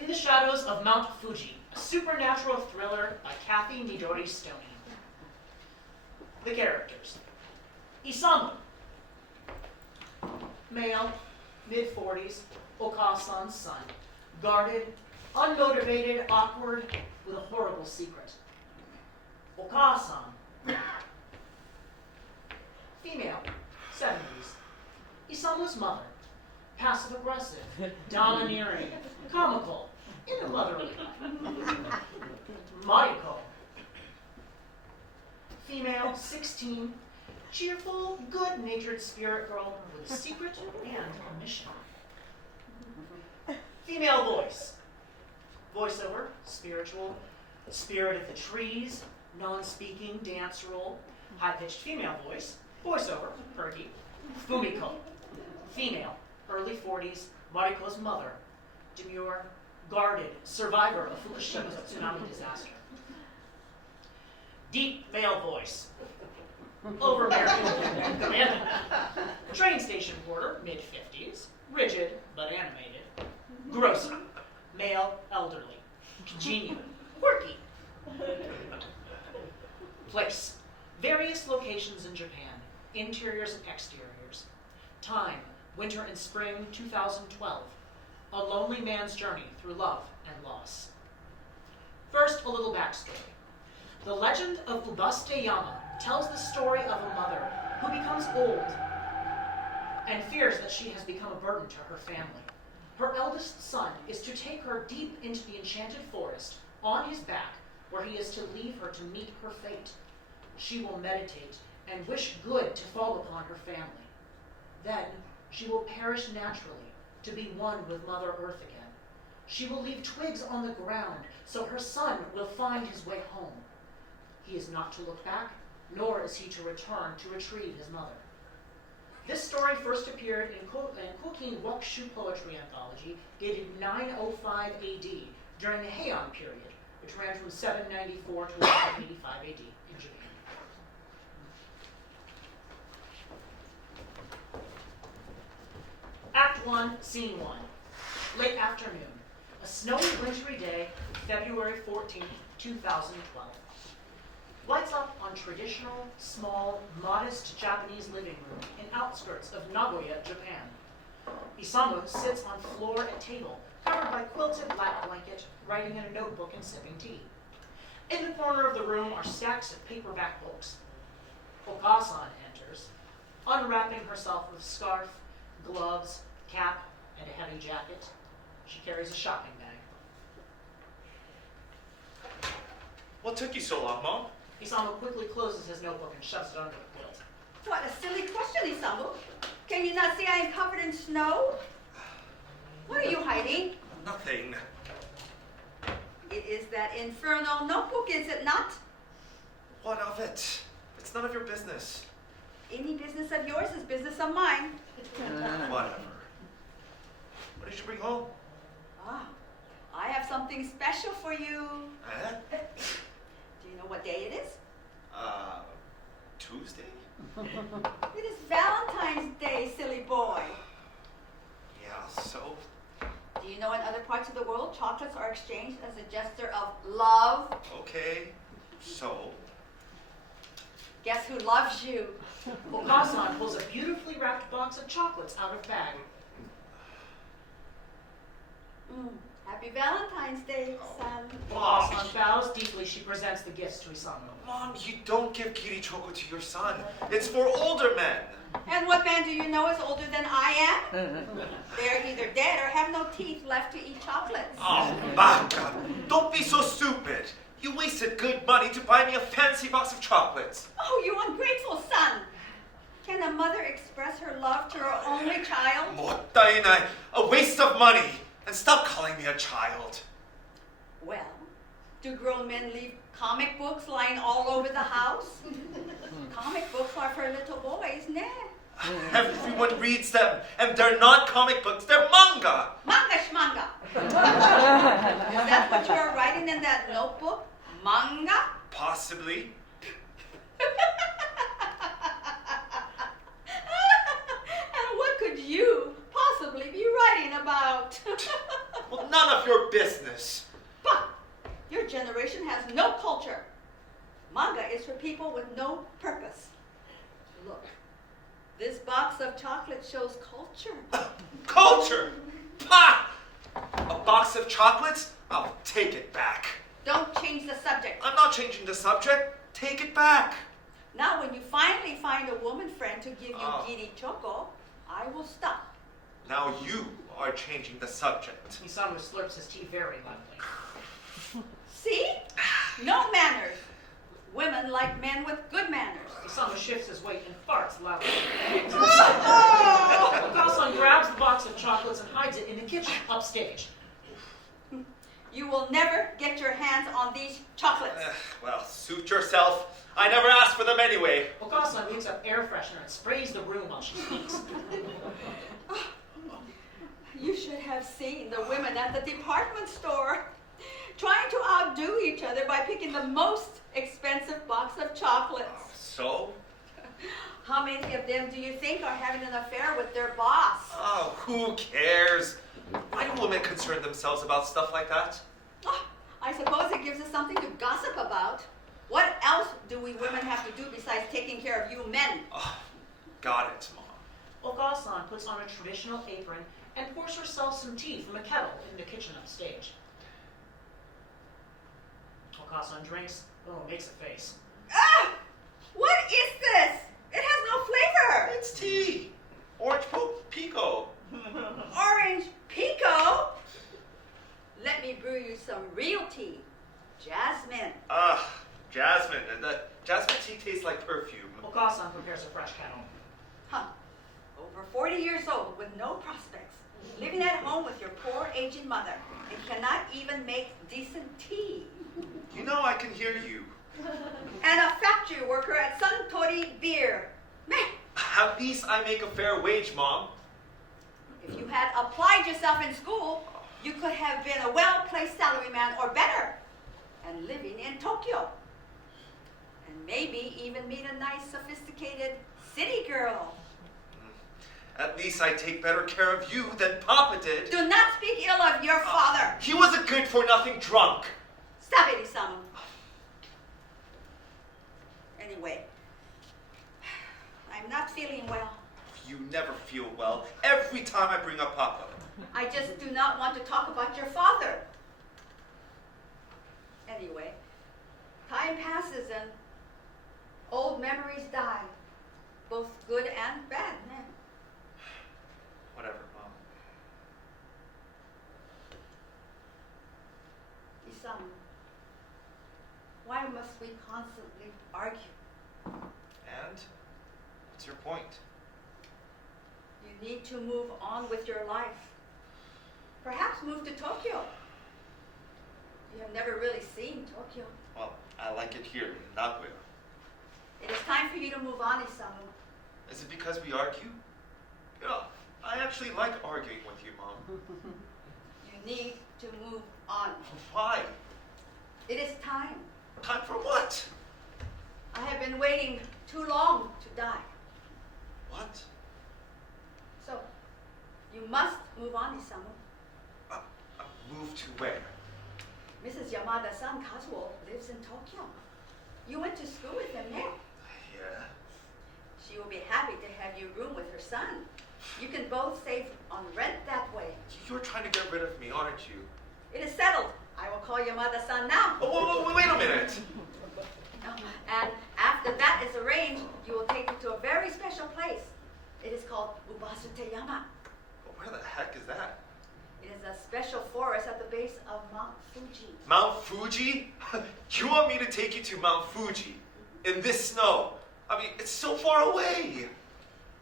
In the Shadows of Mount Fuji, a supernatural thriller by Cathy Midori Stonie. The characters. Isamu. Male, mid-40s, Okasan's son. Guarded, unmotivated, awkward, with a horrible secret. Okasan. Female, 70s. Isamu's mother. Passive-aggressive, domineering, comical, in a motherly way. Mariko. Female, 16, cheerful, good-natured spirit girl with a secret and a mission. Female voice. Voiceover, spiritual, spirit of the trees, non-speaking, dance role. High-pitched female voice, voiceover, perky. Fumiko. Female, early 40s, Mariko's mother. Demure, guarded, survivor of Fukushima's tsunami disaster. Deep male voice. Overbearing, commanding. Train station porter, mid-50s. Rigid, but animated. Grocer, male, elderly. Congenial, quirky. Place, various locations in Japan. Interiors and exteriors. Time, winter and spring 2012. A lonely man's journey through love and loss. First, a little backstory. The legend of Ubaste Yama tells the story of a mother who becomes old and fears that she has become a burden to her family. Her eldest son is to take her deep into the enchanted forest on his back, where he is to leave her to meet her fate. She will meditate and wish good to fall upon her family. Then she will perish naturally to be one with Mother Earth again. She will leave twigs on the ground so her son will find his way home. He is not to look back, nor is he to return to retrieve his mother. This story first appeared in Kokin Wakushu poetry anthology dated 905 AD during the Heian period, which ran from 794 to 1185 AD in Japan. Act 1, Scene 1. Late afternoon. A snowy, wintry day, February 14th, 2012. Lights up on traditional, small, modest Japanese living room in outskirts of Nagoya, Japan. Isamu sits on floor at table, covered by quilted black blanket, writing in a notebook and sipping tea. In the corner of the room are stacks of paperback books. Okasan enters, unwrapping herself with scarf, gloves, cap, and a heavy jacket. She carries a shopping bag. What took you so long, Mom? Isamu quickly closes his notebook and shoves it under the quilt. What a silly question, Isamu. Can you not see I am covered in snow? What are you hiding? Nothing. It is that infernal notebook, is it not? What of it? It's none of your business. Any business of yours is business of mine. Whatever. What did you bring home? Ah, I have something special for you. Eh? Do you know what day it is? Tuesday? It is Valentine's Day, silly boy. Yeah, so? Do you know in other parts of the world, chocolates are exchanged as a gesture of love? Okay, so? Guess who loves you? Okasan pulls a beautifully wrapped box of chocolates out of bag. Happy Valentine's Day, son. Okasan bows deeply. She presents the gifts to Isamu. Mom, you don't give Kiri Choco to your son. It's for older men. And what man do you know is older than I am? They're either dead or have no teeth left to eat chocolates. Oh, Baka, don't be so stupid. You wasted good money to buy me a fancy box of chocolates. Oh, you ungrateful son. Can a mother express her love to her only child? Mottainai, a waste of money. And stop calling me a child. Well, do grown men leave comic books lying all over the house? Comic books are for little boys, nah. Everyone reads them, and they're not comic books, they're manga. Manga shmanga. Is that what you are writing in that notebook? Manga? Possibly. And what could you possibly be writing about? Well, none of your business. But your generation has no culture. Manga is for people with no purpose. Look, this box of chocolate shows culture. Culture! Pah! A box of chocolates? I'll take it back. Don't change the subject. I'm not changing the subject. Take it back. Now, when you finally find a woman friend to give you Oh. giri choco, I will stop. Now you are changing the subject. Isamu slurps his tea very loudly. See? No manners. Women like men with good manners. Isamu shifts his weight and farts loudly. Oh! Okasan grabs the box of chocolates and hides it in the kitchen upstage. You will never get your hands on these chocolates. Well, suit yourself. I never asked for them anyway. Okasan picks up air freshener and sprays the room while she speaks. You should have seen the women at the department store trying to outdo each other by picking the most expensive box of chocolates. So? How many of them do you think are having an affair with their boss? Oh, who cares? Why do women concern themselves about stuff like that? Oh, I suppose it gives us something to gossip about. What else do we women have to do besides taking care of you men? Oh, got it, Mom. Okasan puts on a traditional apron and pours herself some tea from a kettle in the kitchen upstage. Okasan drinks, makes a face. Ah! What is this? It has no flavor. It's tea. Orange pico. Orange pico? Let me brew you some real tea. Jasmine. Jasmine. And the jasmine tea tastes like perfume. Okasan prepares a fresh kettle. Huh. Over 40 years old with no prospects. Living at home with your poor aging mother. And cannot even make decent tea. You know I can hear you. And a factory worker at Suntory Beer. Meh. At least I make a fair wage, Mom. If you had applied yourself in school, you could have been a well-placed salaryman or better, and living in Tokyo. And maybe even meet a nice, sophisticated city girl. At least I take better care of you than Papa did. Do not speak ill of your father. He was a good-for-nothing drunk. Stop it, Isamu. Anyway, I'm not feeling well. You never feel well every time I bring up Papa. I just do not want to talk about your father. Anyway, time passes and old memories die, both good and bad. Whatever, Mom. Isamu, why must we constantly argue? And? What's your point? You need to move on with your life. Perhaps move to Tokyo. You have never really seen Tokyo. Well, I like it here in Nagoya. It is time for you to move on, Isamu. Is it because we argue? Yeah, I actually like arguing with you, Mom. You need to move on. Why? It is time. Time for what? I have been waiting too long to die. What? So, you must move on, Isamu. Move to where? Mrs. Yamada-san Kazuo lives in Tokyo. You went to school with him, yeah? Yeah. She will be happy to have you room with her son. You can both save on rent that way. You're trying to get rid of me, aren't you? It is settled. I will call Yamada-san now. Oh, wait a minute. And after that is arranged, you will take me to a very special place. It is called Ubasuteyama. Where the heck is that? It is a special forest at the base of Mount Fuji. Mount Fuji? You want me to take you to Mount Fuji? In this snow? I mean, it's so far away.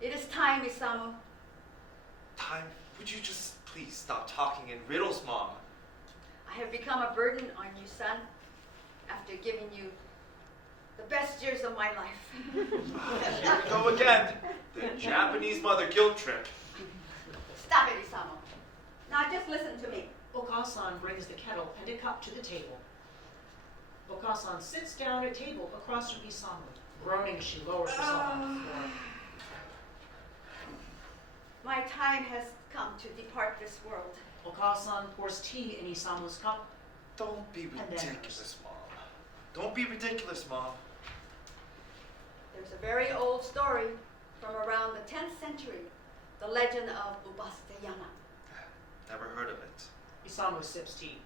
It is time, Isamu. Time? Would you just please stop talking in riddles, Mom? I have become a burden on you, son, after giving you the best years of my life. Here we go again. The Japanese mother guilt trip. Stop it, Isamu. Now just listen to me. Okasan brings the kettle and a cup to the table. Okasan sits down at a table across from Isamu, groaning as she lowers herself on the floor. My time has come to depart this world. Okasan pours tea in Isamu's cup. Don't be then ridiculous, Mom. Don't be ridiculous, Mom. There's a very old story from around the 10th century, the legend of Ubasteyama. Never heard of it. Isamu sips tea,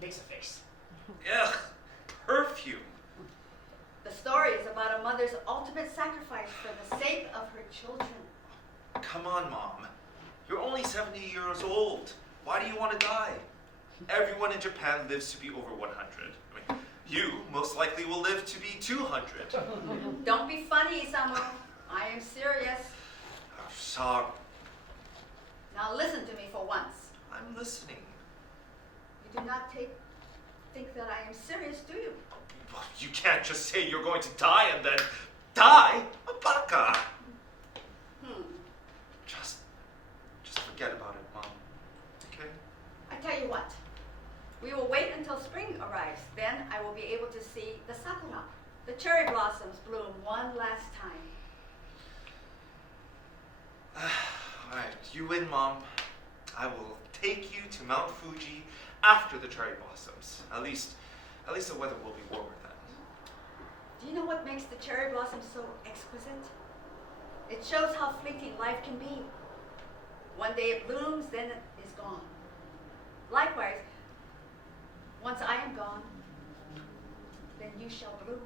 makes a face. Ugh, perfume. The story is about a mother's ultimate sacrifice for the sake of her children. Come on, Mom. You're only 70 years old. Why do you want to die? Everyone in Japan lives to be over 100. I mean, you most likely will live to be 200. Don't be funny, Isamu. I am serious. I'm sorry. Now listen to me for once. I'm listening. You do not think that I am serious, do you? Well, you can't just say you're going to die and then die. A baka. Just forget about it, Mom. Okay? I tell you what. We will wait until spring arrives. Then I will be able to see the sakura, the cherry blossoms bloom one last time. All right, you win, Mom. I will take you to Mount Fuji after the cherry blossoms. At least the weather will be warmer then. Do you know what makes the cherry blossom so exquisite? It shows how fleeting life can be. One day it blooms, then it is gone. Likewise, once I am gone, then you shall bloom.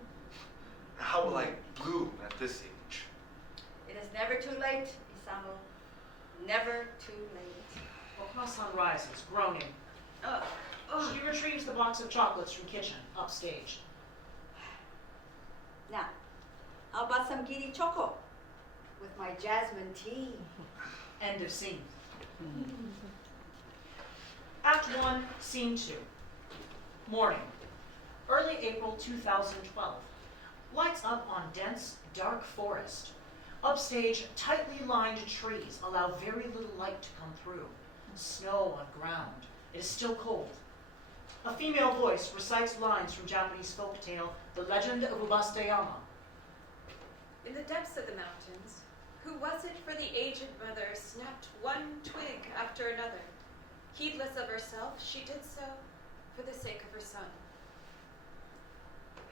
How will I bloom at this age? It is never too late, Isamu. Never too late. Okasan rises, groaning. She retrieves the box of chocolates from kitchen, upstage. Now, how about some giri choco with my jasmine tea? End of scene. Act 1, Scene 2. Morning. Early April 2012. Lights up on dense, dark forest. Upstage, tightly lined trees allow very little light to come through. Snow on ground. It is still cold. A female voice recites lines from Japanese folktale, The Legend of Ubasteyama. In the depths of the mountains, who was it for the aged mother snapped one twig after another? Heedless of herself, she did so for the sake of her son.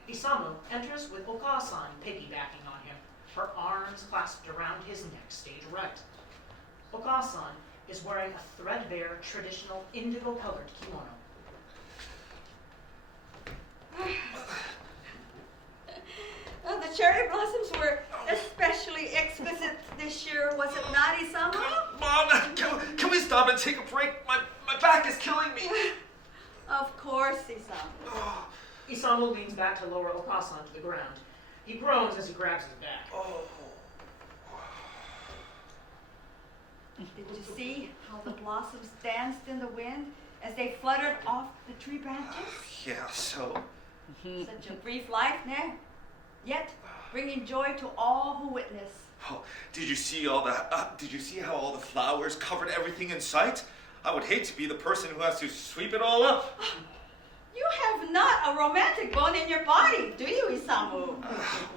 Isamu enters with Okasan piggybacking on him, her arms clasped around his neck, stage right. Okasan is wearing a threadbare, traditional indigo-colored kimono. The cherry blossoms were especially exquisite this year, was it not, Isamu? Mom, can we stop and take a break? My back is killing me. Of course, Isamu. Isamu leans back to lower Okasan to the ground. He groans as he grabs his back. Did you see how the blossoms danced in the wind as they fluttered off the tree branches? Yeah, so... Such a brief life, ne? Yet bringing joy to all who witness. Oh, did you see how all the flowers covered everything in sight? I would hate to be the person who has to sweep it all up. You have not a romantic bone in your body, do you, Isamu?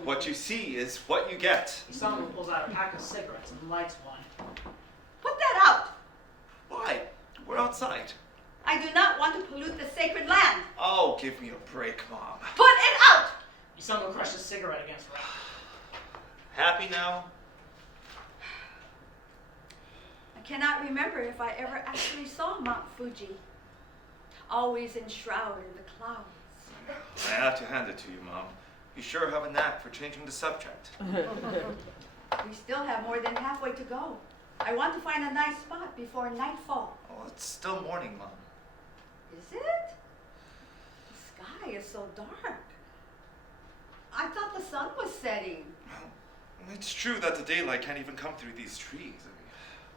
What you see is what you get. Isamu pulls out a pack of cigarettes and lights one. Put that out. Why? We're outside. I do not want to pollute the sacred land. Oh, give me a break, Mom. Put it out! Isamu crushes cigarette against rock. Happy now? I cannot remember if I ever actually saw Mount Fuji. Always enshrouded in the clouds. I have to hand it to you, Mom. You sure have a knack for changing the subject. We still have more than halfway to go. I want to find a nice spot before nightfall. Oh, it's still morning, Mom. Is it? The sky is so dark. I thought the sun was setting. Well, it's true that the daylight can't even come through these trees. I mean,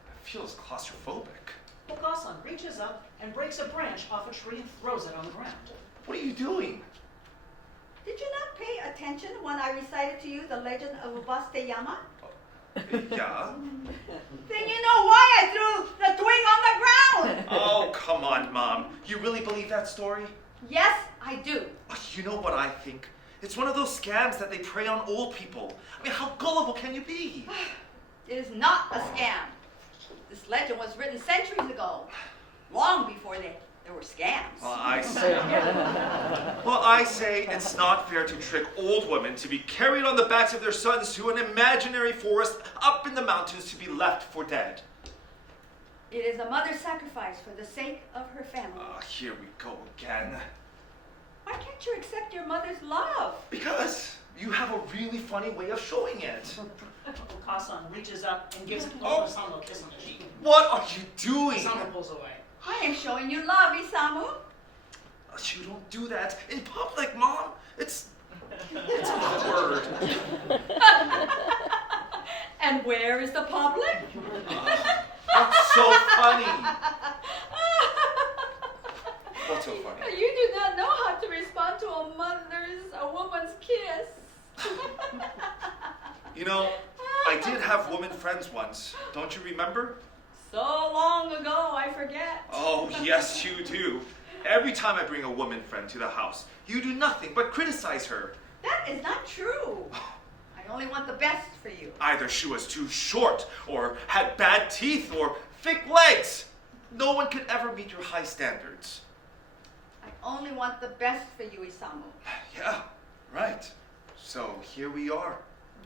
it feels claustrophobic. Okasan reaches up and breaks a branch off a tree and throws it on the ground. What are you doing? Did you not pay attention when I recited to you the legend of Ubasteyama? Yeah? Then you know why I threw the twig on the ground! Oh, come on, Mom. You really believe that story? Yes, I do. You know what I think? It's one of those scams that they prey on old people. I mean, how gullible can you be? It is not a scam. This legend was written centuries ago. long before there were scams. Well, I say it's not fair to trick old women to be carried on the backs of their sons to an imaginary forest up in the mountains to be left for dead. It is a mother's sacrifice for the sake of her family. Here we go again. Why can't you accept your mother's love? Because you have a really funny way of showing it. Okasan reaches up and gives Isamu a kiss on the cheek. What are you doing? Isamu pulls away. I am showing you love, Isamu. You don't do that in public, Mom. It's awkward. And where is the public? What's so funny? What's so funny? You do not know how to respond to a woman's kiss. You know, I did have woman friends once. Don't you remember? So long ago, I forget. Oh, yes, you do. Every time I bring a woman friend to the house, you do nothing but criticize her. That is not true. I only want the best for you. Either she was too short, or had bad teeth, or thick legs. No one could ever meet your high standards. I only want the best for you, Isamu. Yeah, right. So here we are.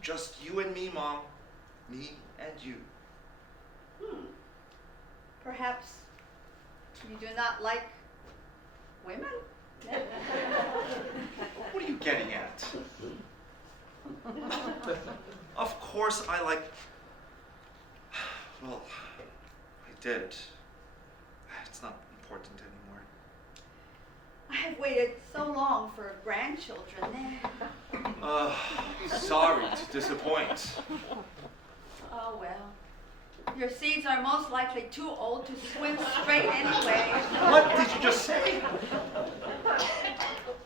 Just you and me, Mom. Me and you. Perhaps you do not like women? What are you getting at? Of course I like... Well, I did. It's not important anymore. I have waited so long for grandchildren. Sorry to disappoint. Oh, well. Your seeds are most likely too old to swim straight anyway. What did you just say?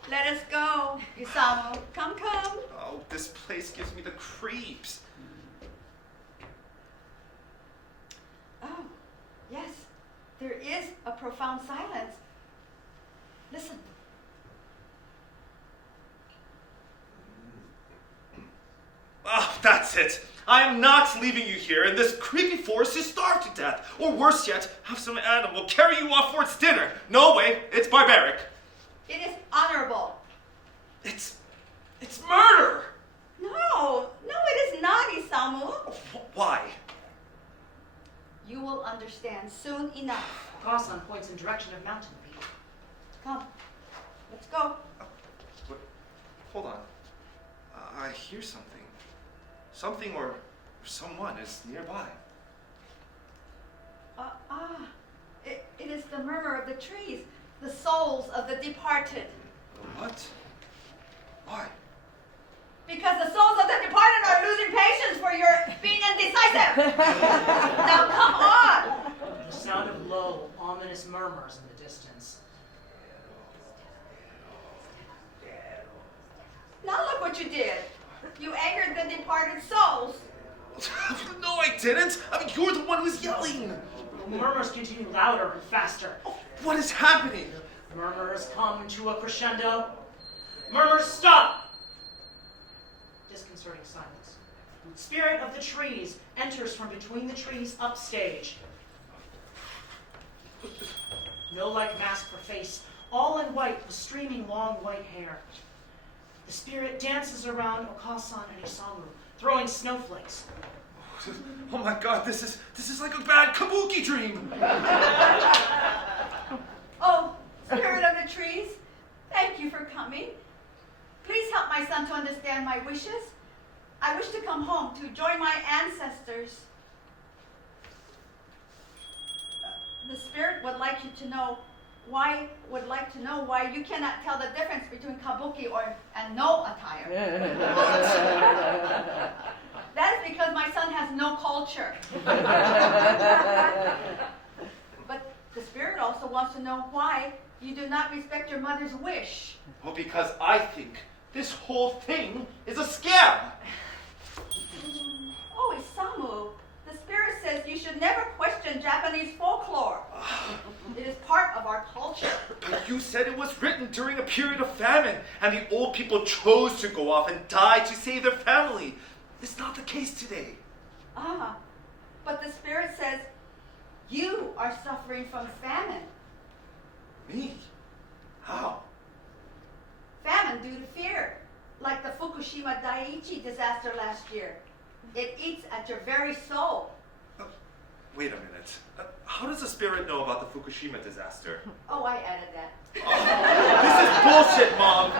Let us go, Isamu. Come. Oh, this place gives me the creeps. Oh, yes. There is a profound silence. Listen. Oh, that's it. I am not leaving you here in this creepy forest to starve to death. Or worse yet, have some animal carry you off for its dinner. No way, it's barbaric. It is honorable. It's murder. No, it is not, Isamu. Why? You will understand soon enough. Okasan points in direction of mountain peak. Come, let's go. What? Hold on. I hear something. Something or someone is nearby. It is the murmur of the trees, the souls of the departed. What? Why? Because the souls of the departed are losing patience for your being indecisive. Now come on. The sound of low, ominous murmurs in the distance. Now look what you did. You angered the departed souls. No, I didn't. I mean, you're the one who's yelling. The murmurs continue louder and faster. What is happening? Murmurs come to a crescendo. Murmurs stop. Disconcerting silence. Spirit of the trees enters from between the trees upstage. No like mask for face, all in white with streaming long white hair. The spirit dances around Okasan and Isamu, throwing snowflakes. Oh my God, this is like a bad kabuki dream. Oh, spirit of the trees, thank you for coming. Please help my son to understand my wishes. I wish to come home to join my ancestors. The spirit would like you to know why you cannot tell the difference between kabuki and no attire. That is because my son has no culture. But the spirit also wants to know why you do not respect your mother's wish. Well, because I think this whole thing is a scam. Oh, Isamu, the spirit says you should never question Japanese folklore. It is part of our culture. But you said it was written during a period of famine, and the old people chose to go off and die to save their family. It's not the case today. But the spirit says you are suffering from famine. Fukushima Daiichi disaster last year. It eats at your very soul. Wait a minute. How does the spirit know about the Fukushima disaster? Oh, I added that. This is bullshit, Mom!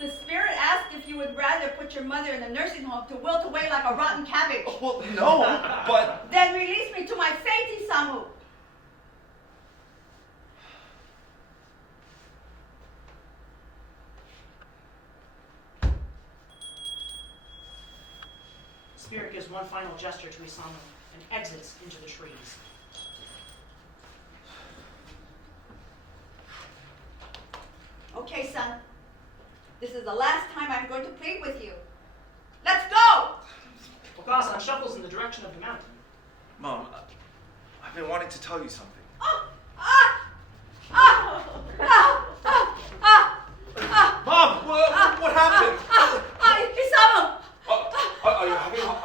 The spirit asked if you would rather put your mother in a nursing home to wilt away like a rotten cabbage. Well, no, but... Then release me to my fate, Isamu. Spirit gives one final gesture to Isamu and exits into the trees. Okay, son. This is the last time I'm going to plead with you. Let's go! Okasan shuffles in the direction of the mountain. Mom, I've been wanting to tell you something. Mom, what happened? Isamu! Are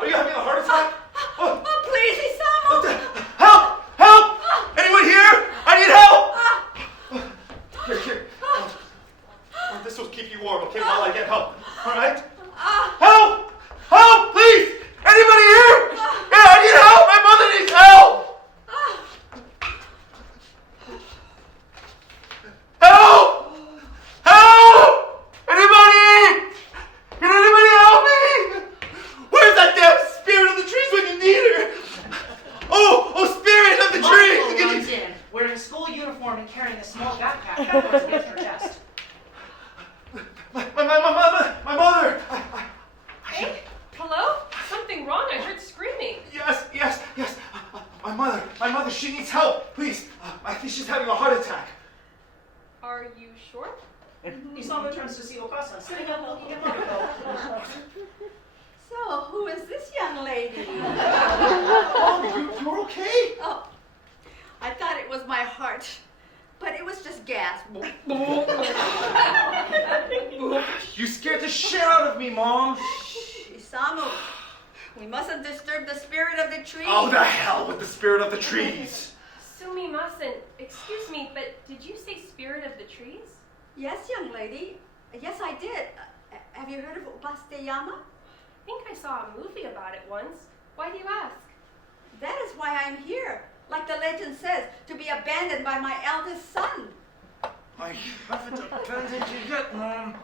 you having a heart attack? Please, Isamu! Help! Help! Anyone here? I need help! Here. This will keep you warm, okay, while I get help. All right? Help! Help, please! Anybody here? Yeah, I need help! My mother needs help! Help! Help! Anybody? Can anybody help me? Where's that damn spirit of the trees when you need her? Oh, spirit of the Michael trees! runs in, wearing school uniform and carrying a small backpack that goes against her chest. My mother! Hey, hello? Something wrong? I heard screaming. Yes. My mother, she needs help. Please, I think she's having a heart attack. Are you sure? Isamu turns to see Okasan sitting up looking at Mariko. So, who is this young lady? Oh, you're okay? Oh, I thought it was my heart, but it was just gas. You scared the shit out of me, Mom. Isamu, we mustn't disturb the spirit of the tree. Oh, the hell with the spirit of the trees. Sumimasen, excuse me, but did you say spirit of the trees? Yes, young lady. Yes, I did. Have you heard of Upasteyama? I think I saw a movie about it once. Why do you ask? That is why I'm here. Like the legend says, to be abandoned by my eldest son. I haven't abandoned you yet, Mom.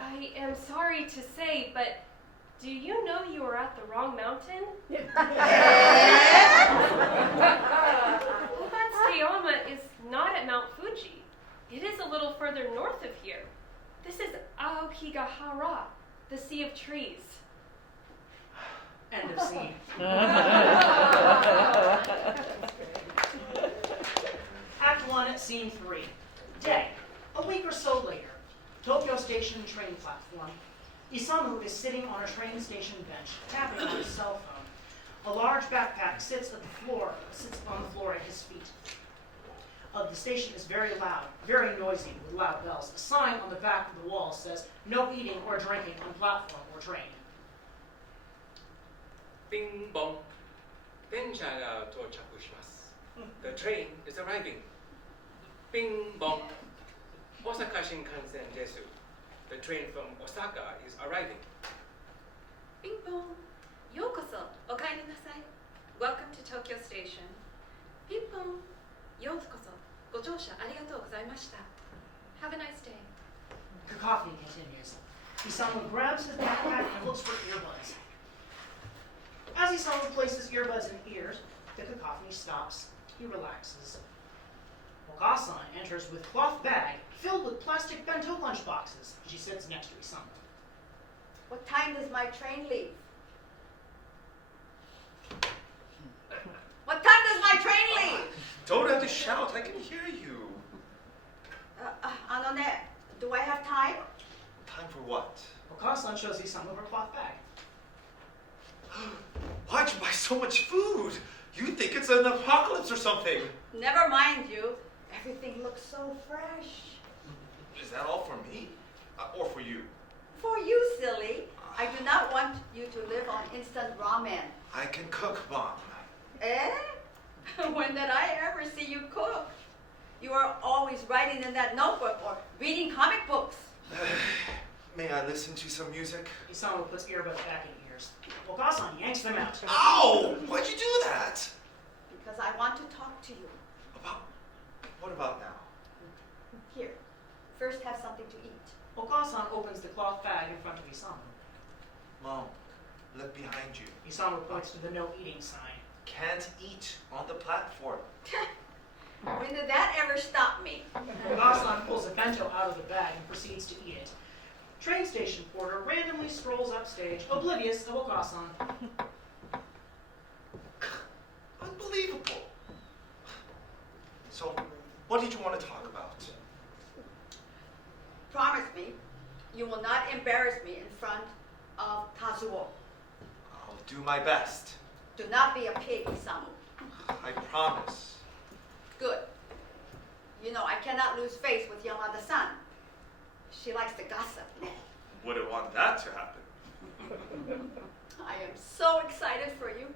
I am sorry to say, but do you know you were at the wrong mountain? Upasteyama is not at Mount Fuji. It is a little further north of here. This is Aokigahara, the Sea of Trees. End of scene. Act 1, Scene 3. Day. A week or so later. Tokyo Station train platform. Isamu is sitting on a train station bench, tapping on his cell phone. A large backpack sits on the floor at his feet. The station is very loud, very noisy, with loud bells. A sign on the back of the wall says, "No eating or drinking on platform or train." Bing bong. 電車が到着します。The train is arriving. Bing bong. Osaka Shinkansen です。The train from Osaka is arriving. ピンポン。ようこそ。お帰りなさい。Welcome to Tokyo Station. ピンポン。ようこそ。ご乗車ありがとうございました。Have a nice day. Cacophony continues. Isamu grabs his backpack and looks for earbuds. As Isamu places earbuds in ears, the cacophony stops. He relaxes. Okasan enters with cloth bag filled with plastic bento lunch boxes. She sits next to Isamu. What time does my train leave? What time does my train leave? Don't have to shout. I can hear you. Do I have time? Time for what? Okasan shows Isamu her cloth bag. Why'd you buy so much food? You think it's an apocalypse or something. Never mind you. Everything looks so fresh. Is that all for me? Or for you? For you, silly. I do not want you to live on instant ramen. I can cook, Mom. Eh? When did I ever see you cook? You are always writing in that notebook or reading comic books. May I listen to some music? Isamu puts earbuds back in ears. Okasan yanks them out. Ow! Why'd you do that? Because I want to talk to you. About... What about now? Here, first have something to eat. Okasan opens the cloth bag in front of Isamu. Mom, look behind you. Isamu points to the no eating sign. Can't eat on the platform. When did that ever stop me? Okasan pulls a bento out of the bag and proceeds to eat it. Train station porter randomly strolls upstage, oblivious of Okasan. Unbelievable. So, what did you want to talk about? Promise me you will not embarrass me in front of Kazuo. I'll do my best. Do not be a pig, Isamu. I promise. Good. You know, I cannot lose face with Yamada-san. She likes to gossip. Wouldn't want that to happen. I am so excited for you.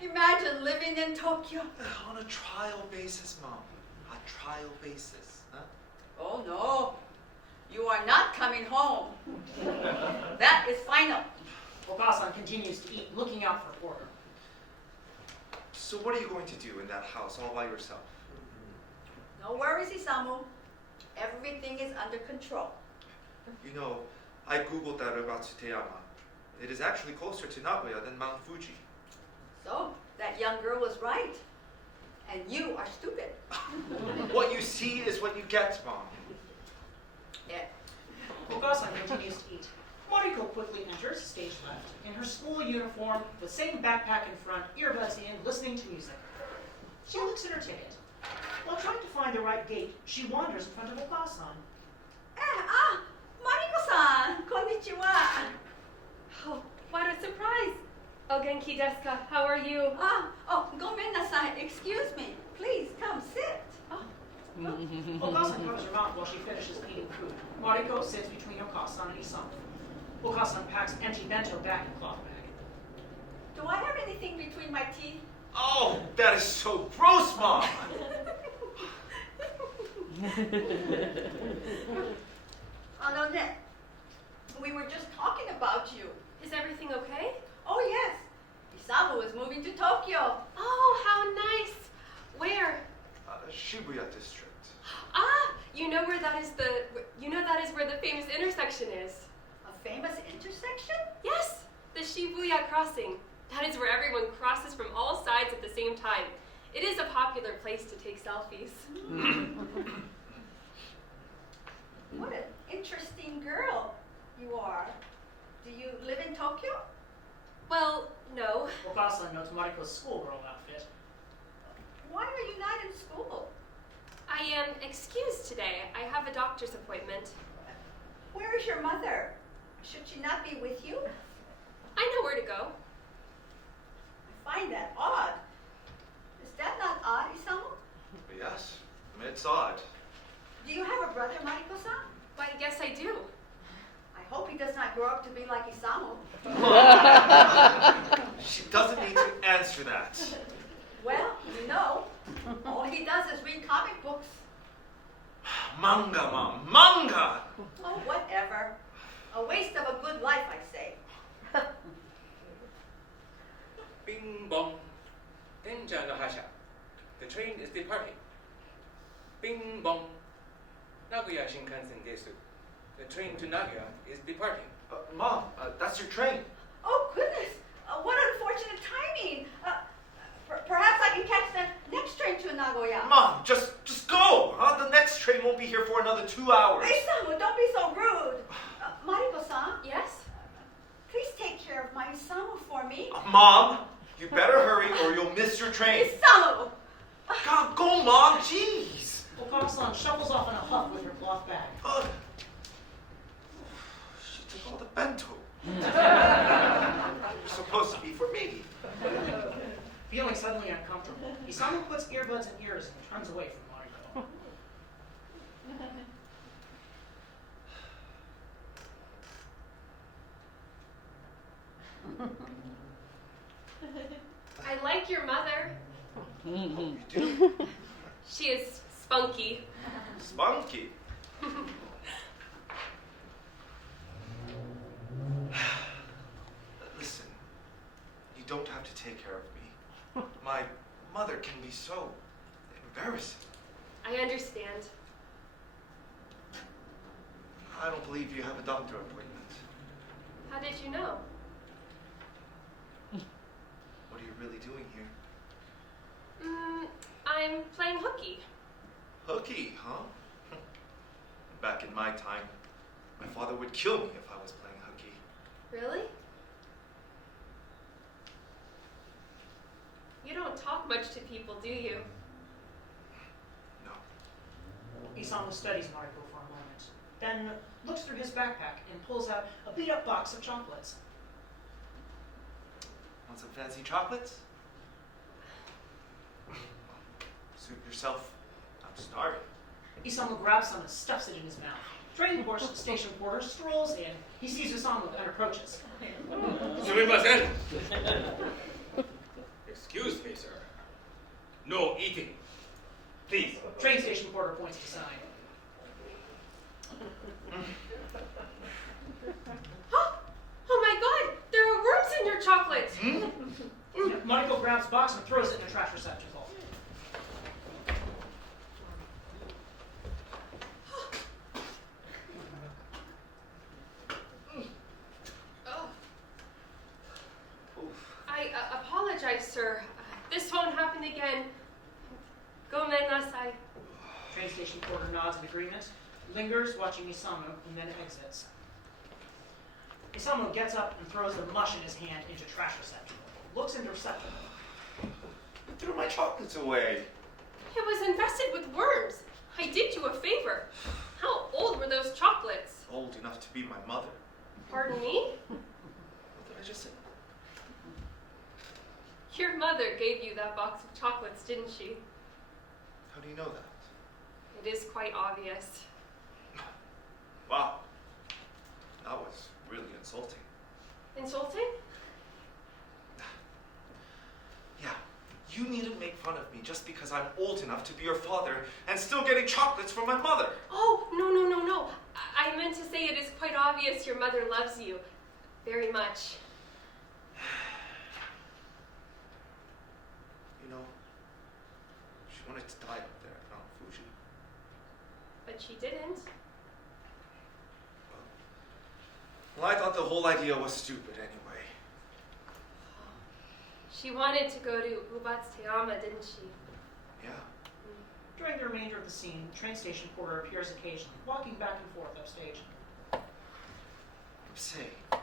Imagine living in Tokyo. On a trial basis, Mom. A trial basis. Huh? Oh no, you are not coming home. That is final. Okasan continues to eat, looking out for porter. So what are you going to do in that house all by yourself? No worries, Isamu. Everything is under control. You know, I googled that about Tsuteyama. It is actually closer to Nagoya than Mount Fuji. So, that young girl was right. And you are stupid. What you see is what you get, Mom. Yeah. Okasan continues to eat. Mariko quickly enters, stage left, in her school uniform, the same backpack in front, earbuds in, listening to music. She looks at her ticket. While trying to find the right gate, she wanders in front of Okasan. Mariko-san, konnichiwa. Oh, what a surprise! O genki desu ka? How are you? Gomen nasai. Excuse me. Please, come sit. Okasan covers her mouth while she finishes eating food. Mariko sits between Okasan and Isamu. Okasan packs empty bento back in cloth bag. Do I have anything between my teeth? Oh, that is so gross, Mom! We were just talking about you. Is everything okay? Oh yes, Isamu is moving to Tokyo. Oh, how nice! Where? Shibuya district. You know where that is where the famous intersection is. A famous intersection? Yes, the Shibuya crossing. That is where everyone crosses from all sides at the same time. It is a popular place to take selfies. What an interesting girl you are. Do you live in Tokyo? Well, no. Okasan notes Mariko's schoolgirl outfit. Why are you not in school? I am excused today. I have a doctor's appointment. Where is your mother? Should she not be with you? I know where to go. I find that odd. Is that not odd, Isamu? Yes, it's odd. Do you have a brother, Mariko-san? Why, yes, I do. I hope he does not grow up to be like Isamu. She doesn't need to answer that. Well, you know, all he does is read comic books. Manga, Mom, manga! Oh, whatever. A waste of a good life, I say. Bing bong. Denja no hasha. The train is departing. Bing bong. Nagoya Shinkansen desu. The train to Nagoya is departing. Mom, that's your train. Oh, goodness. What unfortunate timing. Perhaps I can catch the next train to Nagoya. Mom, just go! Huh? The next train won't be here for another 2 hours. Isamu, don't be so rude. Mariko-san, Yes? please take care of my Isamu for me. Mom, you better hurry or you'll miss your train. Isamu! God, go, Mom, jeez! Okasan shuffles off in a huff with her cloth bag. She took all the bento. It was supposed to be for me. Feeling suddenly uncomfortable, Isamu puts earbuds in ears and turns away from Mariko. I like your mother. You do? She is spunky. Spunky. take care of me. My mother can be so embarrassing. I understand. I don't believe you have a doctor appointment. How did you know? What are you really doing here? I'm playing hooky. Hooky, huh? Back in my time, my father would kill me if I was playing hooky. Really? You don't talk much to people, do you? No. Isamu studies Mariko for a moment, then looks through his backpack and pulls out a beat-up box of chocolates. Want some fancy chocolates? Suit yourself. I'm starving. Isamu grabs some and stuffs it in his mouth. Train horse station porter strolls in. He sees Isamu and approaches. Sumimasen. Excuse me, sir. No eating. Please. Train station porter points to sign. Oh my god! There are worms in your chocolate! Mariko grabs the box and throws it in a trash receptacle. I apologize, sir. This won't happen again. Gomen nasai. Train station porter nods in agreement, lingers watching Isamu, and then exits. Isamu gets up and throws the mush in his hand into trash receptacle. Looks into receptacle. You threw my chocolates away. It was infested with worms. I did you a favor. How old were those chocolates? Old enough to be my mother. Pardon me? What did I just say? Your mother gave you that box of chocolates, didn't she? How do you know that? It is quite obvious. Wow. That was really insulting. Insulting? Yeah, you needn't make fun of me just because I'm old enough to be your father and still getting chocolates from my mother. Oh, no. I meant to say it is quite obvious your mother loves you very much. You know, she wanted to die up there at Mount Fuji. But she didn't. Well, I thought the whole idea was stupid anyway. She wanted to go to Ubatsu-Teyama, didn't she? Yeah. During the remainder of the scene, train station porter appears occasionally, walking back and forth upstage. Say, what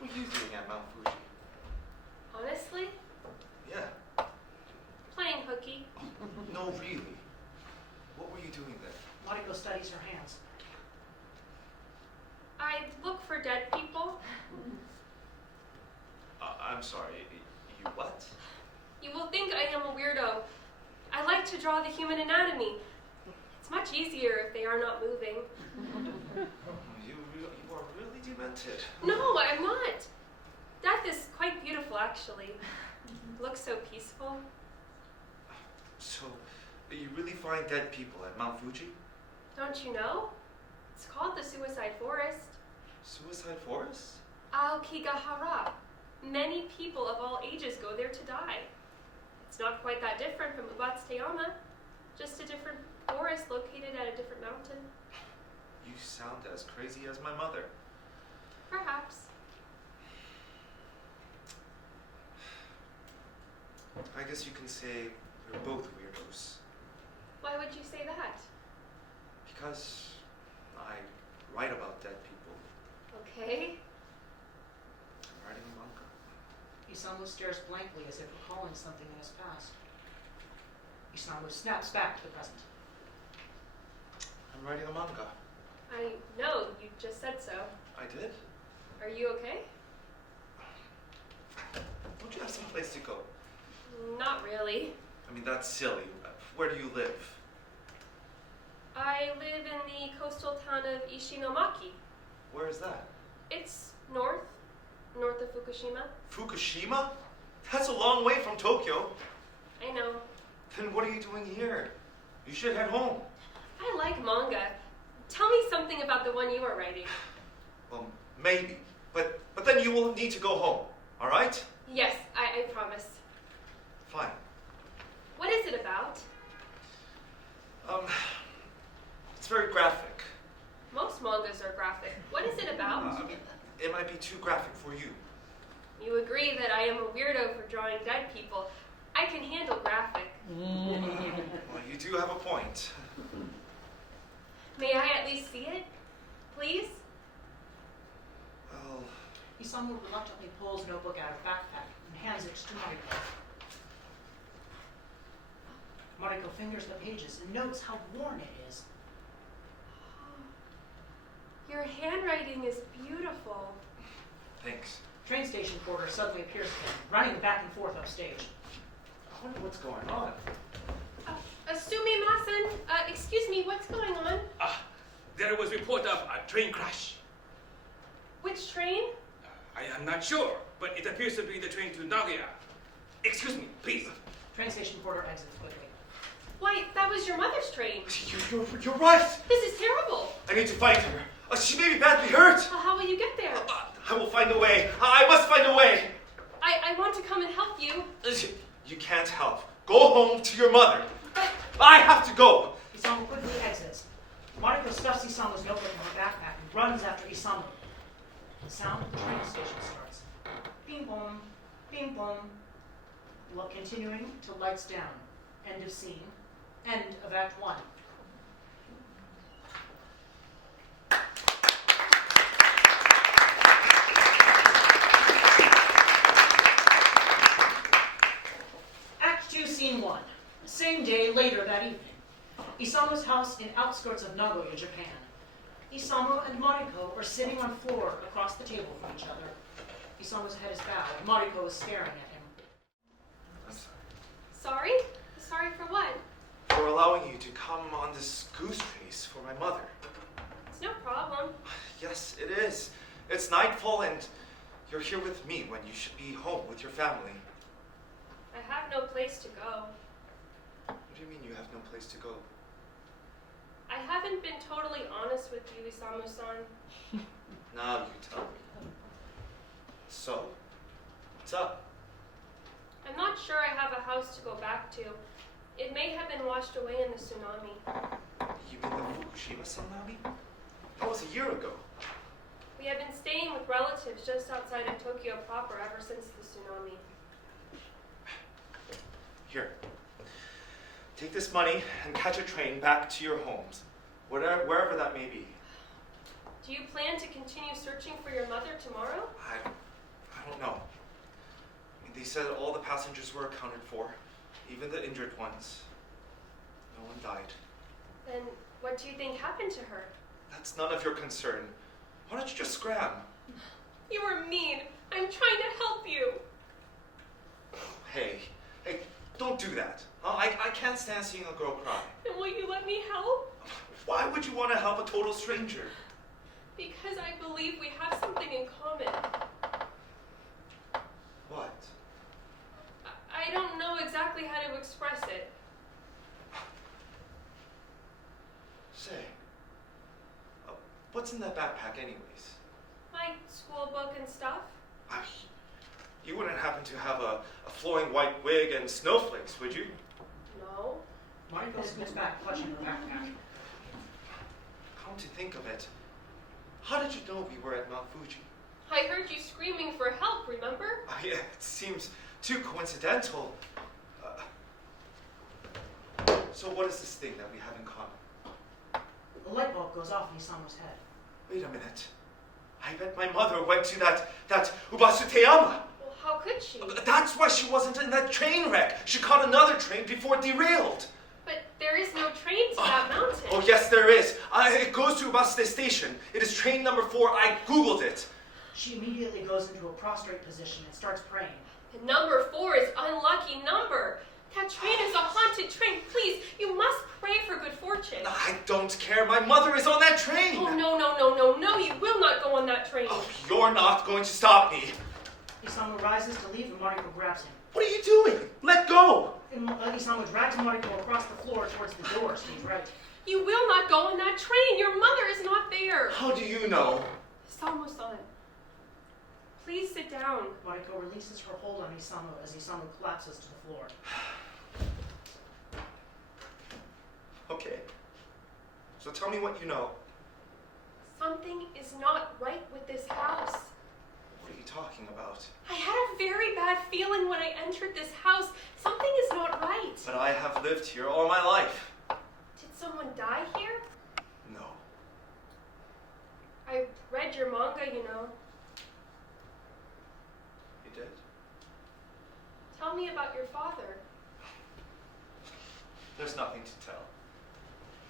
were you doing at Mount Fuji? Honestly? Yeah. Playing hooky. No, really. What were you doing there? Mariko studies her hands. I look for dead people. I'm sorry, you what? You will think I am a weirdo. I like to draw the human anatomy. It's much easier if they are not moving. You are really demented. No, I'm not. Death is quite beautiful, actually. It looks so peaceful. So, you really find dead people at Mount Fuji? Don't you know? It's called the Suicide Forest. Suicide Forest? Aokigahara. Many people of all ages go there to die. It's not quite that different from Ubatsu-Teyama. Just a different forest located at a different mountain. You sound as crazy as my mother. Perhaps. I guess you can say we're both weirdos. Why would you say that? Because I write about dead people. Okay. I'm writing a manga. Isamu stares blankly as if recalling something in his past. Isamu snaps back to the present. I'm writing a manga. I know, you just said so. I did? Are you okay? Don't you have some place to go? Not really. I mean, that's silly. Where do you live? I live in the coastal town of Ishinomaki. Where is that? It's north of Fukushima. Fukushima? That's a long way from Tokyo. I know. Then what are you doing here? You should head home. I like manga. Tell me something about the one you are writing. Well, maybe. But then you will need to go home, all right? Yes, I promise. Fine. What is it about? It's very graphic. Most mangas are graphic. What is it about? It might be too graphic for you. You agree that I am a weirdo for drawing dead people. I can handle graphic. Well, you do have a point. May I at least see it? Please? Well, Isamu reluctantly pulls a notebook out of her backpack and hands it to Mariko. Mariko fingers the pages and notes how worn it is. Your handwriting is beautiful. thanks. Train station porter suddenly appears again, running back and forth upstage. I wonder what's going on. Sumimasen, excuse me, what's going on? There was report of a train crash. Which train? I am not sure, but it appears to be the train to Nagoya. Excuse me, please. Train station porter exits quickly. Why, that was your mother's train. You're right. This is terrible. I need to find her. She may be badly hurt. Well, how will you get there? I will find a way. I must find a way. I want to come and help you. You can't help. Go home to your mother. But I have to go. Isamu quickly exits. Mariko stuffs Isamu's notebook in her backpack and runs after Isamu. The sound of the train station starts. Bing boom, bing boom. Continuing to lights down. End of scene. End of Act 1. Act 2, Scene 1. Same day, later that evening. Isamu's house in outskirts of Nagoya, Japan. Isamu and Mariko are sitting on floor across the table from each other. Isamu's head is bowed, and Mariko is staring at him. I'm sorry. sorry? Sorry for what? For allowing you to come on this goose chase for my mother. It's no problem. Yes, it is. It's nightfall and you're here with me when you should be home with your family. I have no place to go. What do you mean you have no place to go? I haven't been totally honest with you, Isamu-san. Now you tell me. So, what's up? I'm not sure I have a house to go back to. It may have been washed away in the tsunami. You mean the Fukushima tsunami? That was a year ago. We have been staying with relatives just outside of Tokyo proper ever since the tsunami. Here. Take this money and catch a train back to your homes, wherever that may be. Do you plan to continue searching for your mother tomorrow? I don't know. I mean, they said all the passengers were accounted for, even the injured ones. No one died. Then what do you think happened to her? That's none of your concern. Why don't you just scram? You were mean. I'm trying to help you. Hey, don't do that. I can't stand seeing a girl cry. Then will you let me help? Why would you want to help a total stranger? Because I believe we have something in common. What? I don't know exactly how to express it. Say, what's in that backpack anyways? My school book and stuff. You wouldn't happen to have a flowing white wig and snowflakes, would you? No. Mariko spins back, clutching her backpack. Come to think of it, how did you know we were at Mount Fuji? I heard you screaming for help, remember? Yeah, it seems too coincidental. So what is this thing that we have in common? The light bulb goes off in Isamu's head. Wait a minute. I bet my mother went to that Ubasuteyama. Well, how could she? That's why she wasn't in that train wreck. She caught another train before it derailed. But there is no train to that mountain. Oh, yes, there is. It goes to Ubasute Station. It is train number 4. I Googled it. She immediately goes into a prostrate position and starts praying. The number 4 is unlucky number. That train is a haunted train. Please, you must pray for good fortune. I don't care. My mother is on that train. Oh, no, you will not go on that train. Oh, you're not going to stop me. Isamu rises to leave and Mariko grabs him. What are you doing? Let go. Isamu drags Mariko across the floor towards the door, stage right. You will not go on that train. Your mother is not there. How do you know? Isamu-san. Please sit down. Mariko releases her hold on Isamu as Isamu collapses to the floor. Okay. So tell me what you know. Something is not right with this house. What are you talking about? I had a very bad feeling when I entered this house. Something is not right. But I have lived here all my life. Did someone die here? No. I read your manga, you know. You did? Tell me about your father. There's nothing to tell.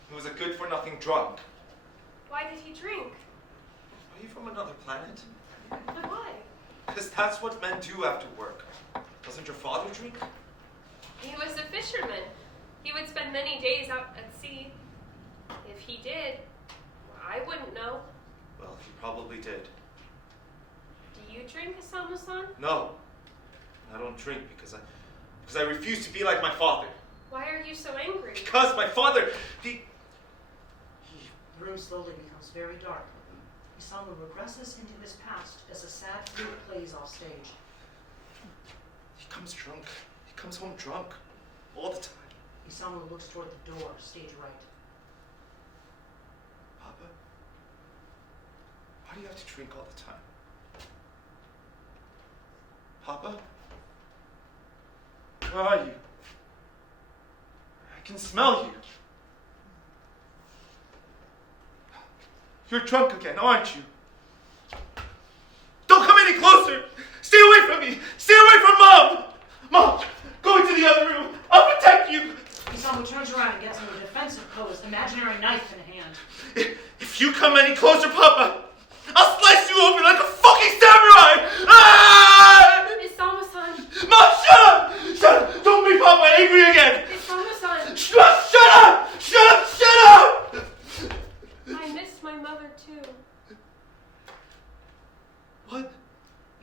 He was a good-for-nothing drunk. Why did he drink? Are you from another planet? But why? Because that's what men do after work. Doesn't your father drink? He was a fisherman. He would spend many days out at sea. If he did, I wouldn't know. Well, he probably did. Do you drink, Isamu-san? No. I don't drink because I refuse to be like my father. Why are you so angry? Because my father, he... The room slowly becomes very dark. Isamu regresses into his past as a sad flute plays off stage. He comes drunk. He comes home drunk. All the time. Isamu looks toward the door, stage right. Papa? Why do you have to drink all the time? Papa? Where are you? I can smell you. You're drunk again, aren't you? Don't come any closer! Stay away from me! Stay away from Mom! Mom, go into the other room. I'll protect you. Isamu turns around and gets into a defensive pose, imaginary knife in hand. If you come any closer, Papa, I'll slice you open like a fucking samurai! Ah! Isamu-san! Mom, shut up! Shut up! Don't make Papa angry again! Isamu-san! Shut up! Shut up! Shut up! I missed my mother too. What?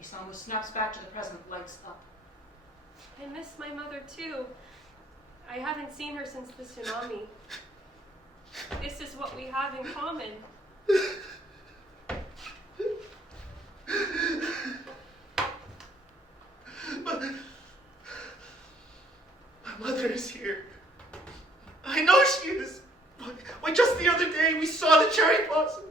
Isamu snaps back to the present, lights up. I miss my mother too. I haven't seen her since the tsunami. This is what we have in common. My mother is here. I know she is. Why, just the other day we saw the cherry blossoms.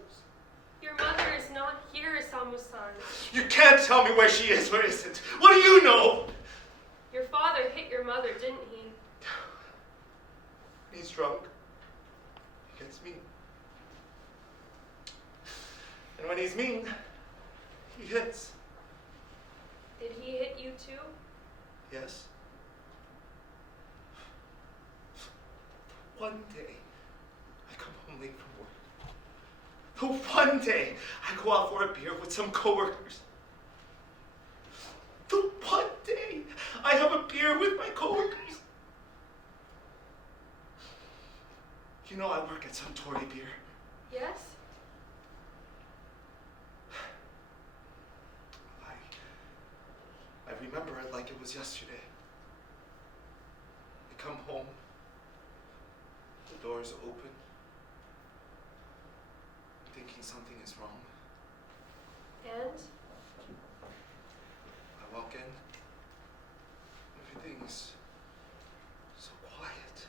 Your mother is not here, Isamu-san. You can't tell me where she is or isn't. What do you know? Your father hit your mother, didn't he? He's drunk. He gets mean. And when he's mean, he hits. Did he hit you too? Yes. One day, I come home late from work. The one day, I go out for a beer with some coworkers. The one day, I have a beer with my coworkers. You know I work at Suntory Beer. Yes? I remember it like it was yesterday. I come home. The door's open. I'm thinking something is wrong. And? I walk in. Everything's so quiet.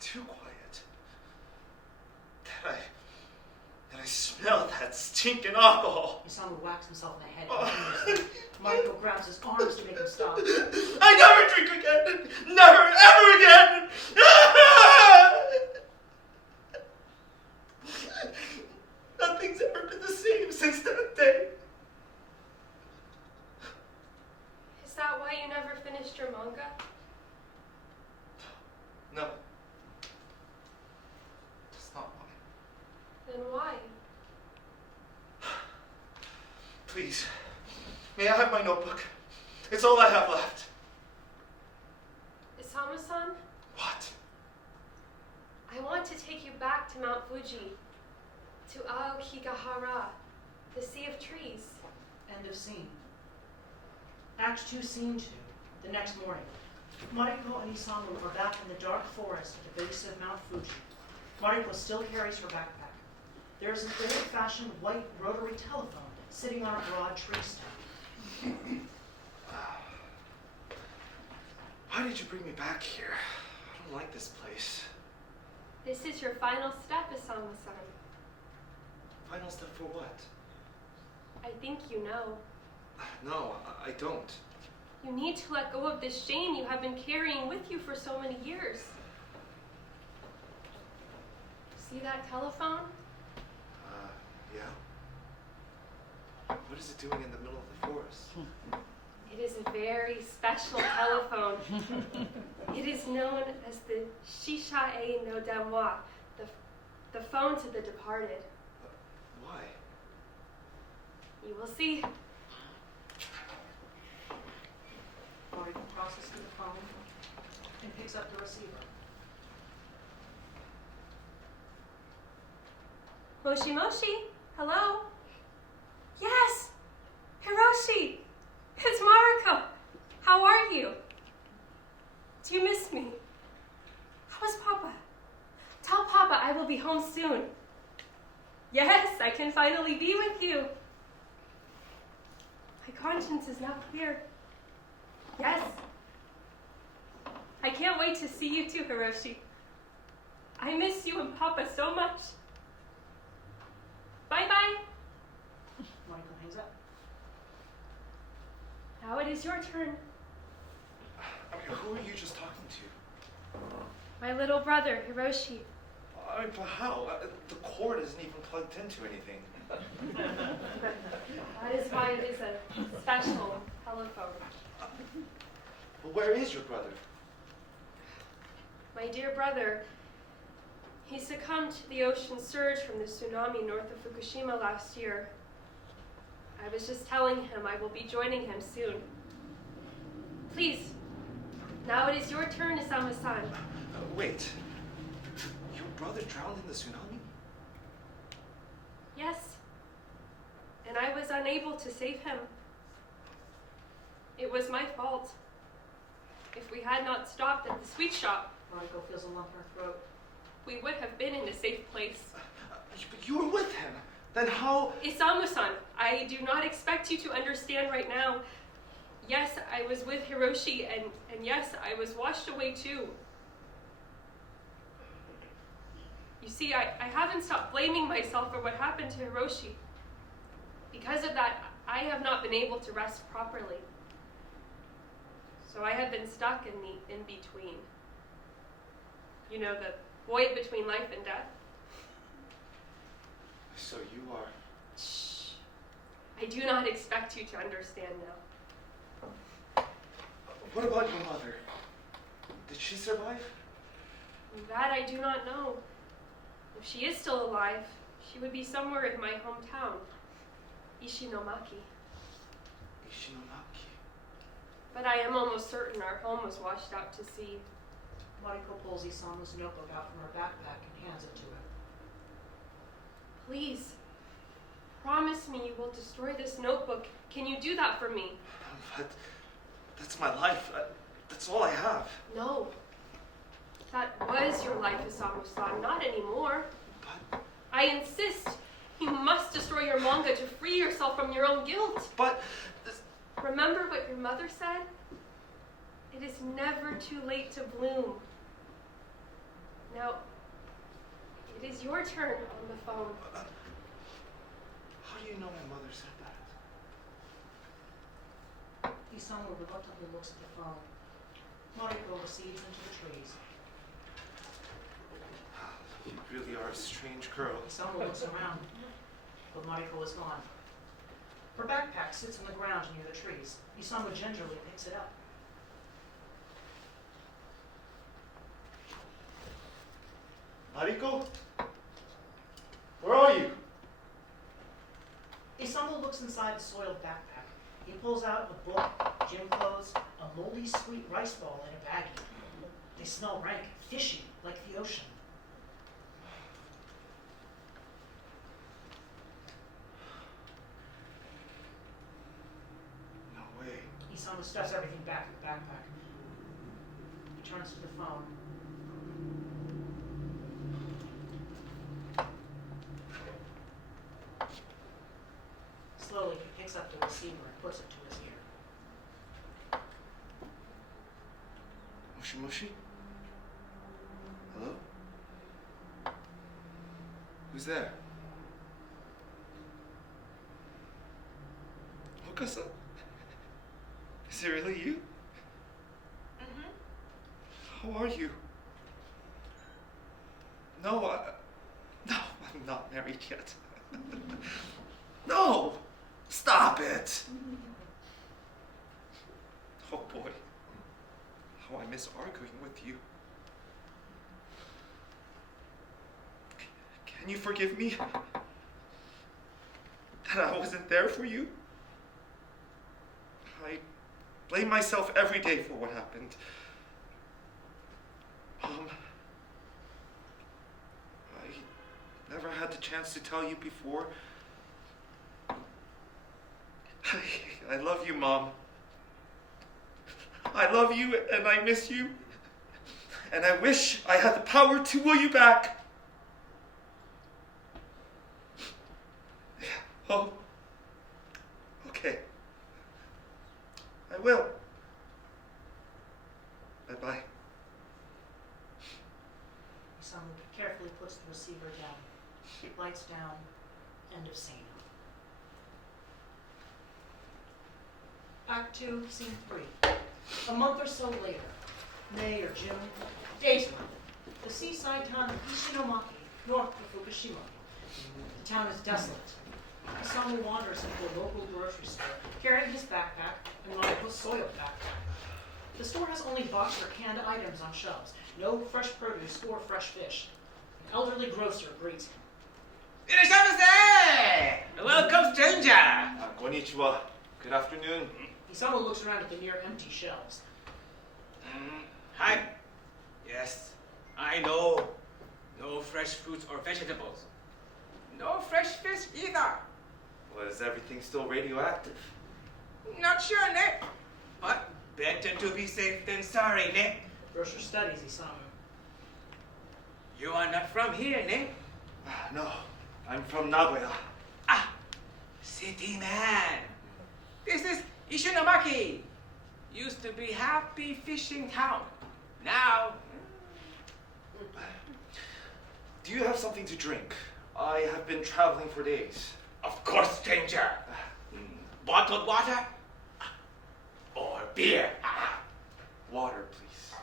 Too quiet. That I smell that stinking alcohol. Isamu whacks himself in the head. Mariko grabs his arms to make him stop. I never drink again! Never, ever again! Nothing's ever been the same since that day. Is that why you never finished your manga? No. That's not why. Then why? Please, may I have my notebook? It's all I have left. Isamu-san, What? I want to take you back to Mount Fuji, to Aokigahara, the Sea of Trees. End of scene. Act 2, Scene 2. The next morning. Mariko and Isamu are back in the dark forest at the base of Mount Fuji. Mariko still carries her backpack. There's an old-fashioned white rotary telephone sitting on a broad tree stem. Why did you bring me back here? I don't like this place. This is your final step, Isamu-san. Final step for what? I think you know. No, I don't. You need to let go of this shame you have been carrying with you for so many years. See that telephone? Yeah? What is it doing in the middle of the forest? It is a very special telephone. It is known as the Shisha-e no Danwa, the phone to the departed. Why? You will see. Mariko crosses to the phone and picks up the receiver. Moshi Moshi, hello? Yes! Hiroshi! It's Mariko! How are you? Do you miss me? How is Papa? Tell Papa I will be home soon. Yes, I can finally be with you. My conscience is now clear. Yes. I can't wait to see you too, Hiroshi. I miss you and Papa so much. Bye-bye. Mariko hangs up. Now it is your turn. I mean, who are you just talking to? My little brother, Hiroshi. I mean, but how? The cord isn't even plugged into anything. That is why it is a special telephone. But where is your brother? My dear brother, he succumbed to the ocean surge from the tsunami north of Fukushima last year. I was just telling him I will be joining him soon. Please, now it is your turn, Isamu-san. Wait. Your brother drowned in the tsunami? Yes, and I was unable to save him. It was my fault. If we had not stopped at the sweet shop, Mariko feels a lump in her throat. we would have been in a safe place. But you were with him. Then how? Isamu-san, I do not expect you to understand right now. Yes, I was with Hiroshi, and yes, I was washed away too. You see, I haven't stopped blaming myself for what happened to Hiroshi. Because of that, I have not been able to rest properly. So I have been stuck in the in-between. You know, the void between life and death. So you are... Shh. I do not expect you to understand now. What about your mother? Did she survive? That I do not know. If she is still alive, she would be somewhere in my hometown, Ishinomaki. Ishinomaki. But I am almost certain our home was washed out to sea. Mariko pulls Isamu's notebook out from her backpack and hands it to him. Please, promise me you will destroy this notebook. Can you do that for me? But that's my life. That's all I have. No. That was your life, Isamu-san, not anymore. But... I insist. You must destroy your manga to free yourself from your own guilt. But... Remember what your mother said? It is never too late to bloom. Now, it is your turn on the phone. How do you know my mother said that? Isamu reluctantly looks at the phone. Mariko recedes into the trees. You really are a strange girl. Isamu looks around, but Mariko is gone. Her backpack sits on the ground near the trees. Isamu gingerly picks it up. Mariko? Where are you? Isamu looks inside the soiled backpack. He pulls out a book, gym clothes, a moldy sweet rice ball in a baggie. They smell rank, fishy, like the ocean. No way. Isamu stuffs everything back in the backpack. He turns to the phone. up the receiver and puts it to his ear. Moshi Moshi? Hello? Who's there? Hoka-san? Is it really you? Mm-hmm. How are you? No, I'm not married yet. No! Stop it! Oh boy. How I miss arguing with you. Can you forgive me? That I wasn't there for you? I blame myself every day for what happened. I never had the chance to tell you before. I love you, Mom. I love you and I miss you. And I wish I had the power to woo you back. Oh. Okay. I will. Bye-bye. Isamu carefully puts the receiver down. Lights down. End of scene. Act 2, Scene 3. A month or so later, May or June, days run. The seaside town of Ishinomaki, north of Fukushima. The town is desolate. Isamu wanders into a local grocery store, carrying his backpack and Mariko's soiled backpack. The store has only boxed or canned items on shelves, no fresh produce or fresh fish. An elderly grocer greets him. Irashaimase! Welcome, stranger! Konnichiwa. Good afternoon. Isamu looks around at the near empty shelves. Hi. Yes, I know. No fresh fruits or vegetables. No fresh fish either. Was everything still radioactive? Not sure, Nick. But better to be safe than sorry, Nick. Grocer studies Isamu. You are not from here, Nick. No, I'm from Nagoya. Ah, city man. This is Ishinomaki. Used to be happy fishing town. Now, Do you have something to drink? I have been traveling for days. of course, stranger. Bottled water or beer. Water, please.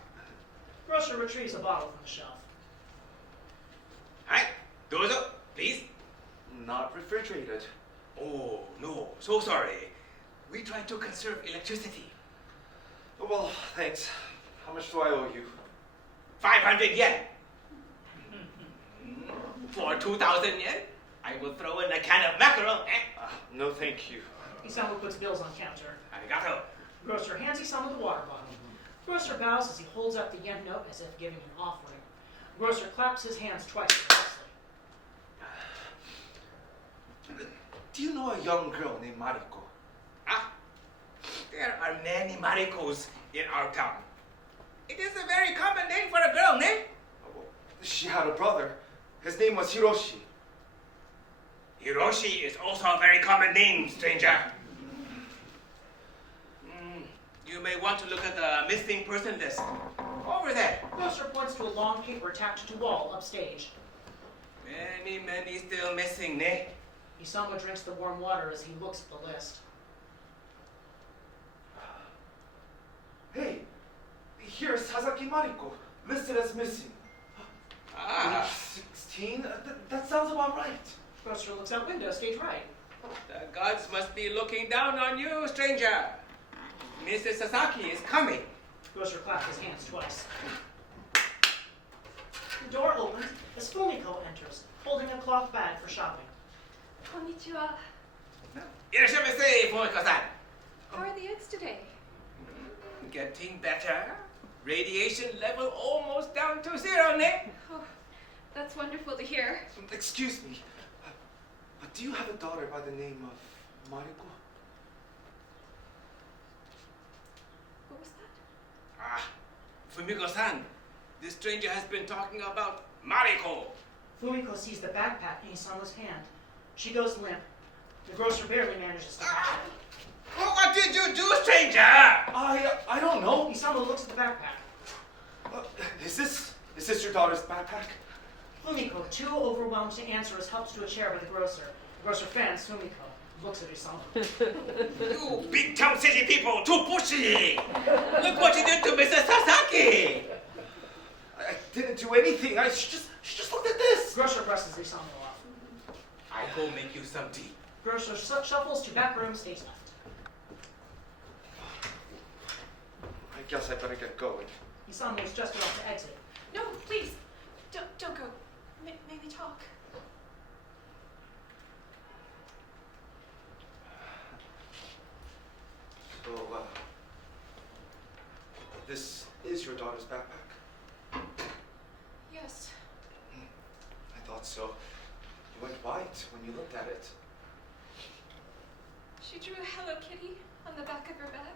Grocer retrieves a bottle from the shelf. Hi, dozo, please. Not refrigerated. Oh, no, so sorry. We try to conserve electricity. Oh, well, thanks. How much do I owe you? 500 yen. For 2,000 yen, I will throw in a can of mackerel. No, thank you. Isamu puts bills on counter. Arigato. Grocer hands Isamu the water bottle. Grocer bows as he holds up the yen note as if giving an offering. Grocer claps his hands twice reversely. Do you know a young girl named Mariko? Ah, there are many Marikos in our town. It is a very common name for a girl, ne? She had a brother. His name was Hiroshi. Hiroshi is also a very common name, stranger. You may want to look at the missing person list. Over there. Grocer points to a long paper tacked to wall upstage. Many still missing, ne? Isamu drinks the warm water as he looks at the list. Hey, here's Sasaki Mariko, listed as missing. Ah, 16? That sounds about right. Grocer looks out window, stage right. the gods must be looking down on you, stranger. Mrs. Sasaki is coming. Grocer claps his hands twice. The door opens as Fumiko enters, holding a cloth bag for shopping. Konnichiwa. Irashaimase, Fumiko-san. How are the eggs today? Getting better. Radiation level almost down to 0, ne? Oh, that's wonderful to hear. Excuse me. Do you have a daughter by the name of Mariko? What was that? Ah, Fumiko-san, this stranger has been talking about Mariko. Fumiko sees the backpack in Isamu's hand. She goes limp. The grocer barely manages to catch it. Well, what did you do, stranger? I don't know. Isamu looks at the backpack. Is this your daughter's backpack? Fumiko, too overwhelmed to answer, is helped to a chair by the grocer. The grocer fans Fumiko, looks at Isamu. You big town city people, too pushy! Look what you did to Mr. Sasaki! I didn't do anything. She just looked at this. Grocer presses Isamu off. I go make you some tea. Grocer shuffles to back room, stage left. I guess I better get going. Isamu is just about to exit. No, please, don't go. May we talk? So, this is your daughter's backpack? Yes. I thought so. You went white when you looked at it. She drew a Hello Kitty on the back of her bag.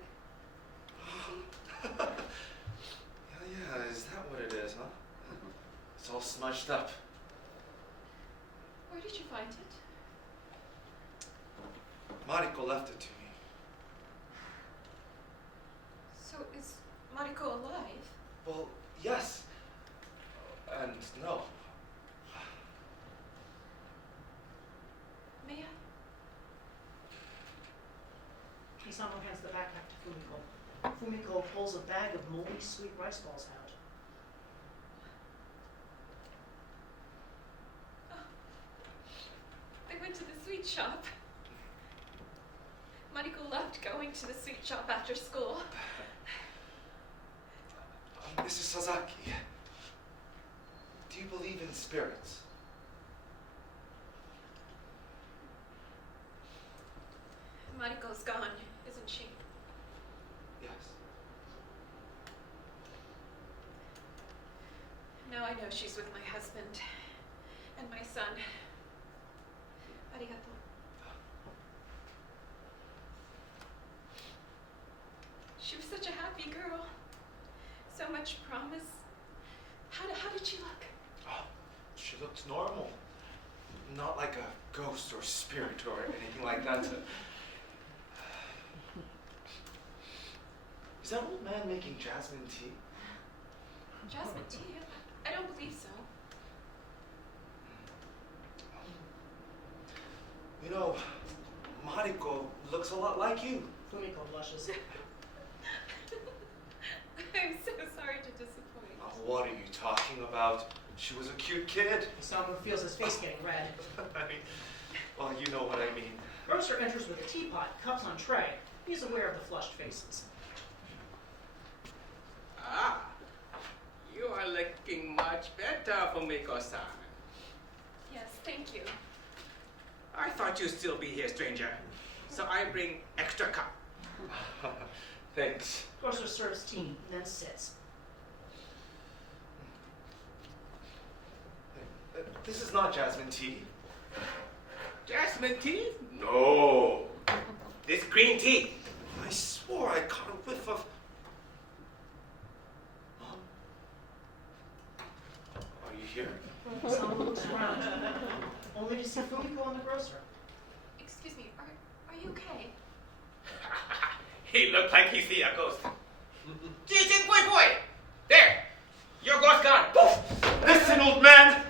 Yeah, is that what it is, huh? It's all smudged up. Where did you find it? Mariko left it to me. So is Mariko alive? Well, yes. And no. May I? Isamu hands the backpack to Fumiko. Fumiko pulls a bag of moldy sweet rice balls out. They went to the sweet shop. Mariko loved going to the sweet shop after school. Mrs. Sasaki, do you believe in spirits? Mariko's gone, isn't she? Yes. Now I know she's with my husband and my son. Arigato. She was such a happy girl. So much promise. How did she look? Oh, she looked normal. Not like a ghost or spirit or anything like that. Is that old man making jasmine tea? Jasmine tea? I don't believe so. You know, Mariko looks a lot like you. Fumiko blushes. I'm so sorry to disappoint. Oh, what are you talking about? She was a cute kid. Isamu feels his face getting red. I mean, well, you know what I mean. Grocer enters with a teapot, cups on tray. He's aware of the flushed faces. Ah, you are looking much better, Fumiko-san. Yes, thank you. I thought you'd still be here, stranger. So I bring extra cup. Thanks. Grocer serves tea, then sits. This is not jasmine tea. Jasmine tea? No. This green tea. I swore I caught a whiff of... Mom? Are you here? Isamu looks around, only to see Fumiko and the grocer. Excuse me, are you okay? He looked like he see a ghost. Boy! There! Your ghost gone! Listen, old man!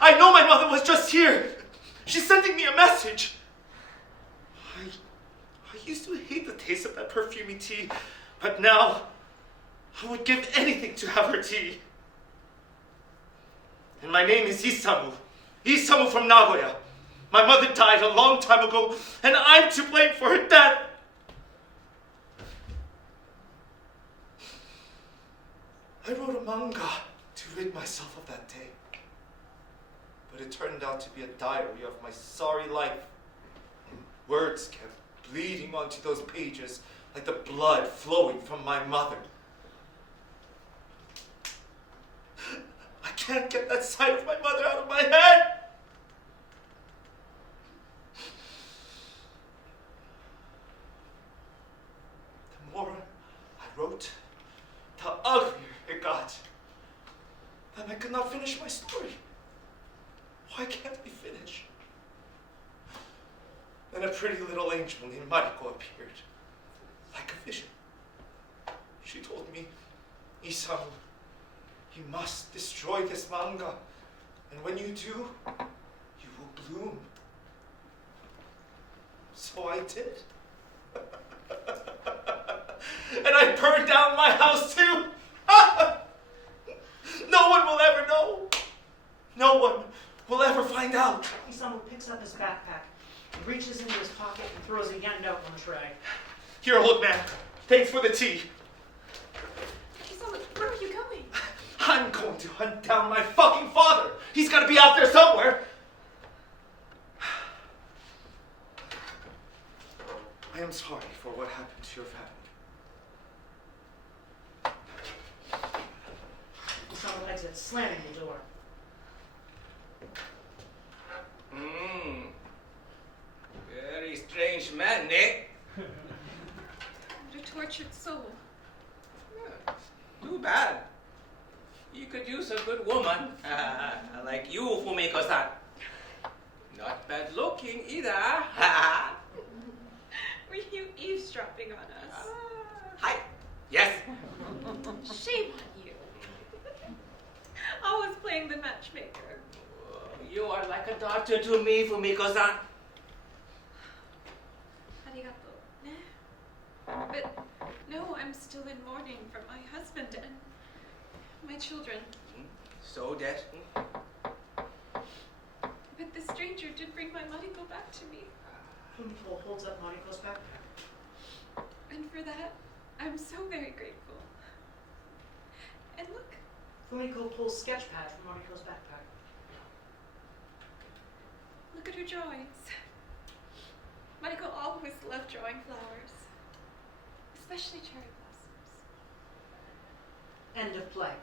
I know my mother was just here! She's sending me a message! I used to hate the taste of that perfumey tea, but now I would give anything to have her tea. And my name is Isamu. Isamu from Nagoya. My mother died a long time ago, and I'm to blame for her death. I wrote a manga to rid myself of that day. But it turned out to be a diary of my sorry life. Words kept bleeding onto those pages like the blood flowing from my mother. I can't get that sight of my mother out of my head! The more I wrote, the uglier it got. Then I could not finish my story. Why can't we finish? Then a pretty little angel named Mariko appeared, like a vision. She told me, Isamu, you must destroy this manga, and when you do, you will bloom. So I did. And I burned down my house too. No one will ever know. No one will ever find out. Isamu picks up his backpack, reaches into his pocket, and throws a yen note on the tray. Here, look, man. Thanks for the tea. Isamu, where are you going? I'm going to hunt down my fucking father. He's got to be out there somewhere. I am sorry for what happened to your family. Isamu exits, slamming the door. Very strange man, Nick. What a tortured soul. Yeah, too bad. You could use a good woman, like you, Fumiko-san. Not bad looking either. Were you eavesdropping on us? Hi. Yes. Shame on you. Always playing the matchmaker. You are like a daughter to me, Fumiko-san. Arigato. But no, I'm still in mourning for my husband and my children. So that. But the stranger did bring my Mariko back to me. Fumiko holds up Mariko's backpack. And for that, I'm so very grateful. And look, Fumiko pulls sketch pad from Mariko's backpack. look at her drawings. Mariko always loved drawing flowers, especially cherry blossoms. End of play.